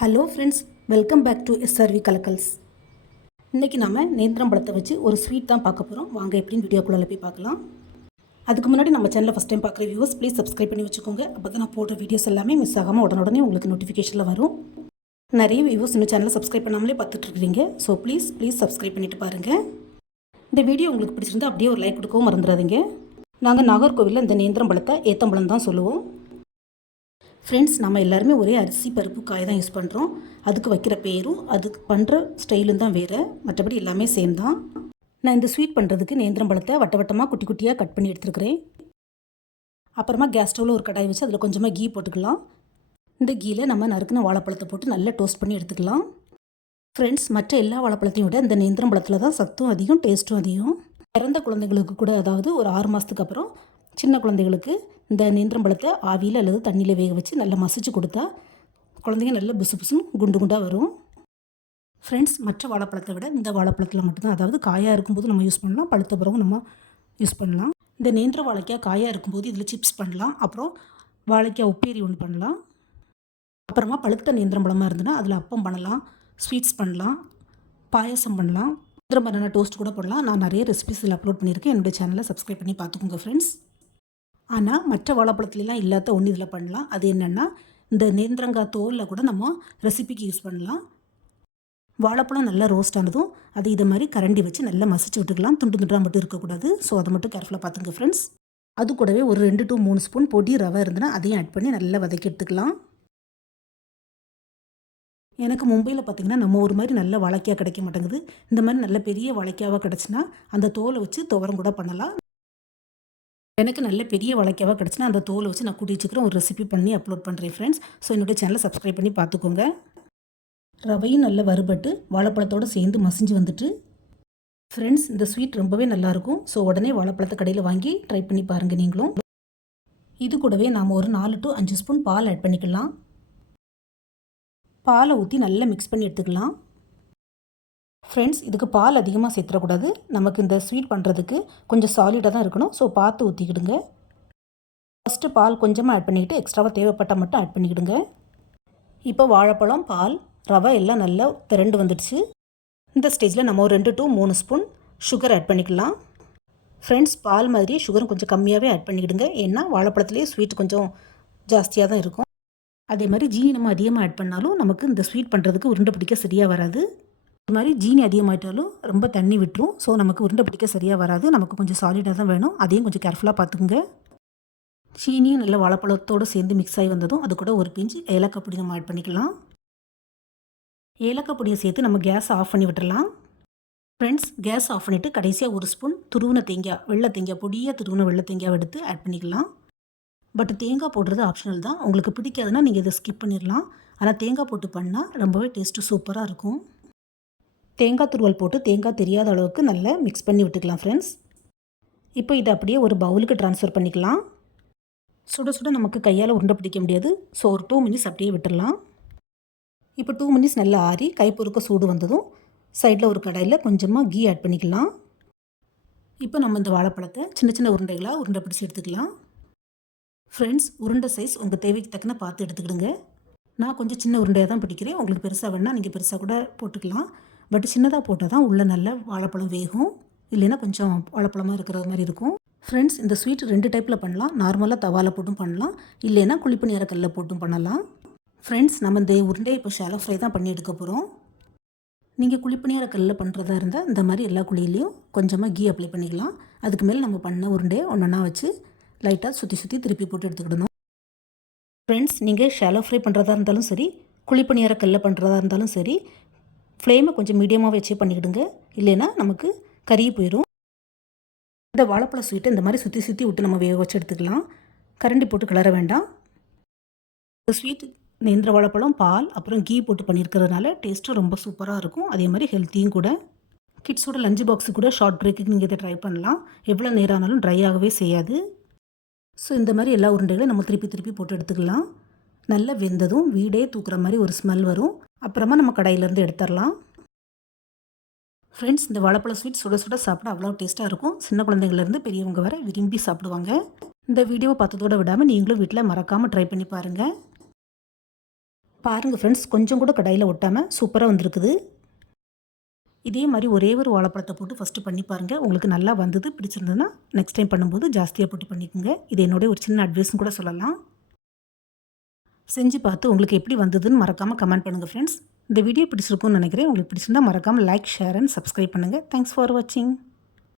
Hello friends welcome back to SRV Kalakkals இன்றைக்கி நம்ம நேந்திரம் பழத்தை வச்சு ஒரு ஸ்வீட் தான் பார்க்க போகிறோம் வாங்க எப்படின்னு வீடியோக்குள்ளே போய் பார்க்கலாம். அதுக்கு முன்னாடி நம்ம சேனலில் ஃபஸ்ட் டைம் பார்க்குற வியூவர்ஸ் ப்ளீஸ் சப்ஸ்கிரைப் பண்ணி வச்சுக்கோங்க. அப்போ தான் நான் போடுற வீடியோஸ் எல்லாமே மிஸ் ஆகாமல் உடனுடனே உங்களுக்கு நோட்டிஃபிகேஷனில் வரும். நிறைய வியூவர்ஸ் இன்னும் சேனலை சப்ஸ்கிரைப் பண்ணாமலே பார்த்துட்ருக்கிறீங்க ஸோ ப்ளீஸ் ப்ளீஸ் சப்ஸ்கிரைப் பண்ணிட்டு பாருங்கள் இந்த வீடியோ உங்களுக்கு பிடிச்சிருந்தா அப்படியே ஒரு லைக் கொடுக்கவும் மறந்துடாதீங்க. நாங்கள் நாகர்கோவிலில் இந்த நேந்திரம் பழத்தை ஏத்தம்பழம் தான் சொல்லுவோம். ஃப்ரெண்ட்ஸ் நம்ம எல்லாருமே ஒரே அரிசி பருப்பு காய் தான் யூஸ் பண்ணுறோம் அதுக்கு வைக்கிற பேரும் அதுக்கு பண்ணுற ஸ்டைலும் தான் வேறு. மற்றபடி எல்லாமே சேம் தான். நான் இந்த ஸ்வீட் பண்ணுறதுக்கு நேந்திரம் பழத்தை வட்ட வட்டமாக குட்டி குட்டியாக கட் பண்ணி எடுத்துருக்கிறேன். அப்புறமா கேஸ் ஸ்டவ்வில் ஒரு கடாய் வச்சு அதில் கொஞ்சமாக கீ போட்டுக்கலாம். இந்த கீயில் நம்ம நறுக்குன வாழைப்பழத்தை போட்டு நல்லா டோஸ்ட் பண்ணி எடுத்துக்கலாம். ஃப்ரெண்ட்ஸ் மற்ற எல்லா வாழைப்பழத்தையும் விட இந்த நேந்திரம் பழத்தில் தான் சத்தும் அதிகம் டேஸ்ட்டும் அதிகம். பிறந்த குழந்தைங்களுக்கு கூட அதாவது ஒரு ஆறு மாதத்துக்கு அப்புறம் சின்ன குழந்தைகளுக்கு இந்த நேந்திரம் பழத்தை ஆவியில் அல்லது தண்ணியில் வேக வச்சு நல்லா மசிச்சு கொடுத்தா குழந்தைங்க நல்ல புசு புசுன்னு குண்டு குண்டாக வரும். ஃப்ரெண்ட்ஸ் மற்ற வாழைப்பழத்தை விட இந்த வாழைப்பழத்தில் மட்டும்தான் அதாவது காயாக இருக்கும்போது நம்ம யூஸ் பண்ணலாம் பழுத்த பிறகு நம்ம யூஸ் பண்ணலாம். இந்த நேந்திர வாழைக்காய் காயாக இருக்கும்போது இதில் சிப்ஸ் பண்ணலாம் அப்புறம் வாழைக்காய் உப்பேரி ஒன்று பண்ணலாம். அப்புறமா பழுத்த நேந்திரம் பழமாக இருந்ததுன்னா அதில் அப்பம் பண்ணலாம் ஸ்வீட்ஸ் பண்ணலாம் பாயசம் பண்ணலாம். நேந்திரம் பனானா டோஸ்ட் கூட பண்ணலாம் நான் நிறைய ரெசிபிஸ் இதில் அப்லோட் பண்ணியிருக்கேன். என்னுடைய சேனலை சப்ஸ்கிரைப் பண்ணி பார்த்துக்கோங்க ஃப்ரெண்ட்ஸ் ஆனால் மற்ற வாழைப்பழத்துலலாம் இல்லாத ஒன்று இதில் பண்ணலாம். அது என்னென்னா இந்த நேந்திரங்காய் தோலில் கூட நம்ம ரெசிபிக்கு யூஸ் பண்ணலாம். வாழைப்பழம் நல்லா ரோஸ்ட் ஆனதும் அது இதை மாதிரி கரண்டி வச்சு நல்லா மசிச்சு விட்டுக்கலாம். துண்டு துண்டாக மட்டும் இருக்கக்கூடாது. ஸோ அதை மட்டும் கேர்ஃபுல்லாக பார்த்துங்க ஃப்ரெண்ட்ஸ் அது கூடவே ஒரு ரெண்டு டு மூணு ஸ்பூன் பொடி ரவை இருந்ததுன்னா அதையும் ஆட் பண்ணி நல்லா வதக்கி எடுத்துக்கலாம். எனக்கு மும்பையில் பார்த்திங்கன்னா நம்ம ஒரு மாதிரி நல்ல வாழைக்காய் கிடைக்க மாட்டேங்குது. இந்த மாதிரி நல்ல பெரிய வாழைக்காவாக கிடச்சினா அந்த தோலை வச்சு துவரம் கூட பண்ணலாம். எனக்கு நல்ல பெரிய வாழைக்காவாக கிடச்சினா அந்த தோலை வச்சு நான் கூட்டி வச்சுக்கிறேன். ஒரு ரெசிபி பண்ணி அப்லோட் பண்ணுறேன் ஃப்ரெண்ட்ஸ் ஸோ என்னோடய சேனலை சப்ஸ்கிரைப் பண்ணி பார்த்துக்கோங்க ரவையும் நல்லா வறுபட்டு வாழைப்பழத்தோடு சேர்ந்து மசிஞ்சு வந்துட்டு ஃப்ரெண்ட்ஸ் இந்த ஸ்வீட் ரொம்பவே நல்லாயிருக்கும். ஸோ உடனே வாழைப்பழத்தை கடையில் வாங்கி ட்ரை பண்ணி பாருங்கள் நீங்களும். இது கூடவே நாம் ஒரு நாலு டு அஞ்சு ஸ்பூன் பால் ஆட் பண்ணிக்கலாம். பாலை ஊற்றி நல்லா மிக்ஸ் பண்ணி எடுத்துக்கலாம். ஃப்ரெண்ட்ஸ் இதுக்கு பால் அதிகமாக சேர்த்துடக்கூடாது நமக்கு இந்த ஸ்வீட் பண்ணுறதுக்கு கொஞ்சம் சாலிடாக தான் இருக்கணும். ஸோ பார்த்து ஊற்றிக்கிடுங்க ஃபஸ்ட்டு பால் கொஞ்சமாக ஆட் பண்ணிக்கிட்டு எக்ஸ்ட்ராவாக தேவைப்பட்டால் மட்டும் ஆட் பண்ணிக்கிடுங்க. இப்போ வாழைப்பழம் பால் ரவை எல்லாம் நல்லா திரண்டு வந்துடுச்சு. இந்த ஸ்டேஜில் நம்ம ஒரு ரெண்டு டு மூணு ஸ்பூன் சுகர் ஆட் பண்ணிக்கலாம். ஃப்ரெண்ட்ஸ் பால் மாதிரி சுகரும் கொஞ்சம் கம்மியாகவே ஆட் பண்ணிக்கிடுங்க. ஏன்னா வாழைப்பழத்துலேயே ஸ்வீட் கொஞ்சம் ஜாஸ்தியாக தான் இருக்கும். அதே மாதிரி ஜீனி நம்ம அதிகமாக ஆட் பண்ணாலும் நமக்கு இந்த ஸ்வீட் பண்ணுறதுக்கு உருண்டை பிடிக்க சரியாக வராது. அது மாதிரி ஜீனி அதிகமாகிட்டாலும் ரொம்ப தண்ணி விட்டுரும். ஸோ நமக்கு உருண்டை பிடிக்க சரியாக வராது. நமக்கு கொஞ்சம் சாலிடாக தான் வேணும். அதையும் கொஞ்சம் கேர்ஃபுல்லாக பார்த்துக்குங்க. சீனியும் நல்ல வாழைப்பழத்தோடு சேர்ந்து மிக்ஸ் ஆகி வந்ததும் அது கூட ஒரு பிஞ்சு ஏலக்காய் பொடி நம்ம ஆட் பண்ணிக்கலாம். ஏலக்காய் பொடியை சேர்த்து நம்ம கேஸ் ஆஃப் பண்ணி விட்டுடலாம் ஃப்ரெண்ட்ஸ் கேஸ் ஆஃப் பண்ணிவிட்டு கடைசியாக ஒரு ஸ்பூன் துருவின தேங்காய் வெள்ளை தேங்காய் பொடியாக துருவின வெள்ளை தேங்காய் எடுத்து ஆட் பண்ணிக்கலாம். பட் தேங்காய் போடுறது ஆப்ஷனல் தான். உங்களுக்கு பிடிக்காதுன்னா நீங்கள் இதை ஸ்கிப் பண்ணிடலாம். ஆனால் தேங்காய் போட்டு பண்ணால் ரொம்பவே டேஸ்ட்டு சூப்பராக இருக்கும். தேங்காய் துருவல் போட்டு தேங்காய் தெரியாத அளவுக்கு நல்லா மிக்ஸ் பண்ணி விட்டுக்கலாம் ஃப்ரெண்ட்ஸ் இப்போ இதை அப்படியே ஒரு பவுலுக்கு ட்ரான்ஸ்ஃபர் பண்ணிக்கலாம். சுட சுட நமக்கு கையால் உருண்டை பிடிக்க முடியாது. ஸோ ஒரு டூ மினிட்ஸ் அப்படியே விட்டுடலாம். இப்போ டூ மினிட்ஸ் நல்லா ஆறி கைப்பொறுக்க சூடு வந்ததும் சைடில் ஒரு கடாயில் கொஞ்சமாக கீ ஆட் பண்ணிக்கலாம். இப்போ நம்ம இந்த வாழைப்பழத்தை சின்ன சின்ன உருண்டைகளாக உருண்டை பிடிச்சி எடுத்துக்கலாம். ஃப்ரெண்ட்ஸ் உருண்டை சைஸ் உங்கள் தேவைக்கு தக்கன பார்த்து எடுத்துக்கிடுங்க. நான் கொஞ்சம் சின்ன உருண்டையாக தான் பிடிக்கிறேன். உங்களுக்கு பெருசாக வேணால் நீங்கள் பெருசாக கூட போட்டுக்கலாம். பட் சின்னதாக போட்டால் தான் உள்ளே நல்ல வாழைப்பழம் வேகும். இல்லைன்னா கொஞ்சம் வாழைப்பழமாக இருக்கிற மாதிரி இருக்கும். ஃப்ரெண்ட்ஸ் இந்த ஸ்வீட் ரெண்டு டைப்பில் பண்ணலாம். நார்மலாக தவாவில் போட்டும் பண்ணலாம். இல்லைன்னா குழிப்பணியார கல்லில் போட்டும் பண்ணலாம். ஃப்ரெண்ட்ஸ் நம்ம இந்த உருண்டையை இப்போ ஷாலோ ஃப்ரை தான் பண்ணி எடுக்க போகிறோம் நீங்கள் குழிப்பணியார கல்லில் பண்ணுறதா இருந்தால் இந்த மாதிரி எல்லா குழியிலையும் கொஞ்சமாக கீ அப்ளை பண்ணிக்கலாம். அதுக்கு மேலே நம்ம பண்ண உருண்டையை ஒன்றா வச்சு லைட்டாக சுற்றி சுற்றி திருப்பி போட்டு எடுத்துக்கிடணும். ஃப்ரெண்ட்ஸ் நீங்கள் ஷாலோ ஃப்ரை பண்ணுறதா இருந்தாலும் சரி குழிப்பணியார கல்லில் பண்ணுறதா இருந்தாலும் சரி ஃப்ளேமை கொஞ்சம் மீடியமாக வச்சே பண்ணிக்கிடுங்க. இல்லைன்னா நமக்கு கறி போயிடும் இந்த வாழைப்பழ ஸ்வீட்டை இந்த மாதிரி சுற்றி சுற்றி விட்டு நம்ம வேக வச்சு எடுத்துக்கலாம். கரண்டி போட்டு கிளற வேண்டாம். இந்த ஸ்வீட் நேந்திர வாழைப்பழம் பால் அப்புறம் கீ போட்டு பண்ணியிருக்கிறதுனால டேஸ்ட்டும் ரொம்ப சூப்பராக இருக்கும். அதே மாதிரி ஹெல்த்தியும் கூட. கிட்ஸோட லஞ்ச் பாக்ஸு கூட ஷார்ட் பிரேக்குக்கு நீங்கள் இதை ட்ரை பண்ணலாம். எவ்வளோ நேரம் ஆனாலும் ட்ரை ஆகவே செய்யாது. ஸோ இந்த மாதிரி எல்லா உருண்டைகளையும் நம்ம திருப்பி திருப்பி போட்டு எடுத்துக்கலாம். நல்லா வெந்ததும் வீடே தூக்குற மாதிரி ஒரு ஸ்மெல் வரும். அப்புறமா நம்ம கடையிலேருந்து எடுத்துடலாம். ஃப்ரெண்ட்ஸ் இந்த வாழைப்பழ ஸ்வீட் சுட சுட சாப்பிட அவ்வளோ டேஸ்ட்டாக இருக்கும். சின்ன குழந்தைங்கள்லேருந்து பெரியவங்க வர விரும்பி சாப்பிடுவாங்க. இந்த வீடியோவை பார்த்ததோட விடாமல் நீங்களும் வீட்டில் மறக்காமல் ட்ரை பண்ணி பாருங்கள் பாருங்கள் ஃப்ரெண்ட்ஸ் கொஞ்சம் கூட கடையில் ஒட்டாமல் சூப்பராக வந்திருக்குது. இதே மாதிரி ஒரே ஒரு வாழைப்பழத்தை போட்டு ஃபஸ்ட்டு பண்ணி பாருங்கள் உங்களுக்கு நல்லா வந்தது பிடிச்சிருந்ததுன்னா நெக்ஸ்ட் டைம் பண்ணும்போது ஜாஸ்தியாக போட்டு பண்ணிக்கோங்க. இது என்னுடைய ஒரு சின்ன அட்வைஸ்னு கூட சொல்லலாம். செஞ்சு பார்த்து உங்களுக்கு எப்படி வந்ததுன்னு மறக்காமல் கமெண்ட் பண்ணுங்கள் ஃப்ரெண்ட்ஸ் இந்த வீடியோ பிடிச்சிருக்கும்னு நினைக்கிறேன். உங்களுக்கு பிடிச்சிருந்தா மறக்காமல் லைக் ஷேர் அண்ட் சப்ஸ்கிரைப் பண்ணுங்கள் தேங்க்ஸ் ஃபார் வாட்சிங்